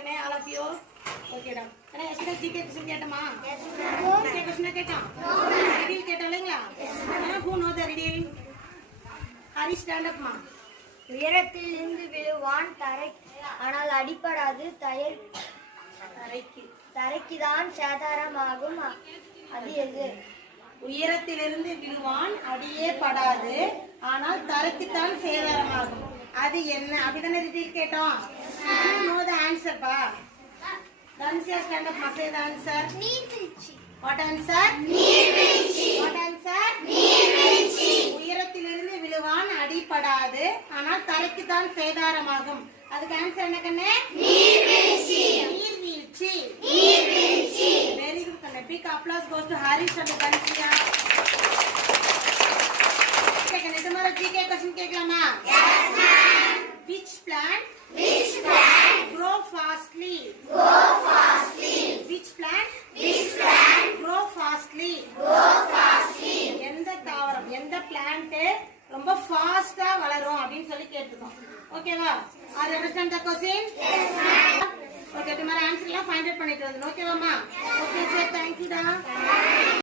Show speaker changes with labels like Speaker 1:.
Speaker 1: கண்ணே all of you ஓகேடா அண்ணா எஸ்டே ஜிகே क्वेश्चन கேட்டமா ஜிகே क्वेश्चन கேட்டோம் ரிடில் கேட்டோம் இல்லையா who know the riddle Hari stand up மா
Speaker 2: உயரத்தில் இருந்து விழுவான் ஆனால் அடிபடாது தரைக்குதான் சேதாரமாகும் அது எது
Speaker 1: உயரத்திலிருந்து விழுவான் அடியே படாது ஆனால் தரைக்குத்தான் சேதாரமாகும் அது என்ன அப்படிதானே ரிடில் கேட்டோம் know the answer பா Dansya stand up must say the answer
Speaker 2: நீர்வீழ்ச்சி
Speaker 1: what answer
Speaker 2: நீர்வீழ்ச்சி
Speaker 1: what answer
Speaker 2: நீர்வீழ்ச்சி
Speaker 1: உயரத்திலிருந்து விழுவான் அடிபடாது ஆனால் தரைக்குத்தான் சேதாரமாகும் அதுக்கு ஆன்சர் என்ன கண்ணே
Speaker 2: நீர்வீழ்ச்சி
Speaker 1: நீர்வீழ்ச்சி
Speaker 2: நீர்வீழ்ச்சி
Speaker 1: very good கண்ணே big applause goes to Harish and Dansya second tomorrow GK question கேட்கலாமா
Speaker 2: yes ma'am
Speaker 1: which plant grow fastly which plant grow fastly எந்த தாவரம் எந்த பிளான்ட் ரொம்ப ஃபாஸ்டா வளரும் அப்படினு சொல்லி கேட்டுட்டோம் ஓகேவா are you understand the question yes ma'am okay तुम्हारा ஆன்சர் எல்லாம் ஃபைண்ட் அவுட் பண்ணிட்டு வந்து ஓகேவாமா ஓகே சே थैंक यू டா